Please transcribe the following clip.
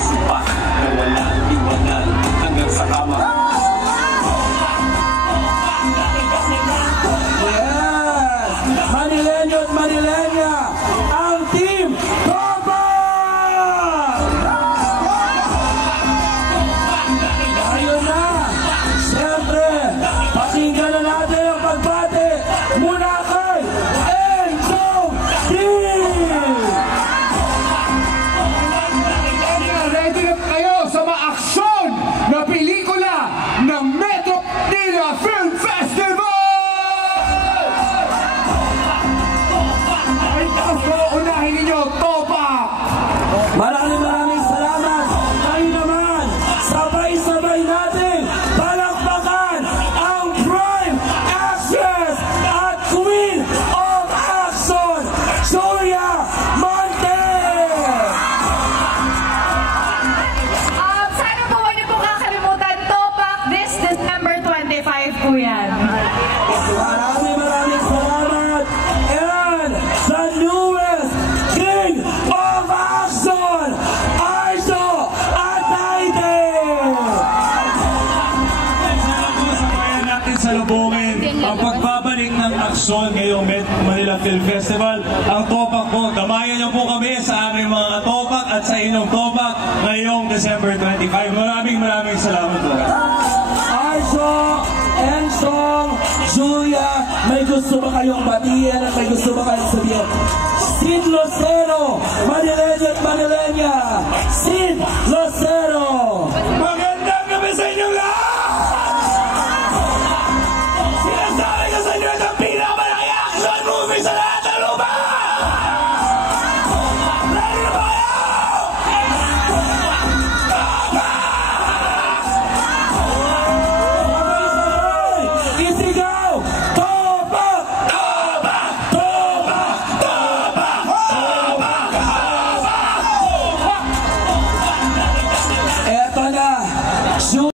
supak na walang iwanan hanggang sa kama. Yes! Manileño at Manileña, ang Team Topak! Ayun na! Siyempre, pakinggan na natin ang pagbate muna kay Enchong Team! Ready na kayo sa maaksyon na pelikula ng Metro Manila Film Festival! Ay, unahin ninyo, Topak! Maraming salamat! Kayo naman, sabay-sabay natin palakpakan ang Prime Actress at Queen of Action, Julia Montes! Sana po huwag niyo po kakalimutan, Topak, this December 25 po yan. Maraming salamat! And the newest King of Action, Arjo Atayde! Sana po sa bayan natin salubungin ang pagbabalik ng aksyon ngayong Metro Manila Film Festival. Ang Topak po, damayan niyo po kami sa aming mga Topak at sa inyong Topak ngayong December 25. Maraming salamat po. Arjo, Enchong, Julia, may gusto ba kayong batiin at may gusto ba kayong sabihin? Sid Lucero, Manileña at Manileña, Sid Lucero!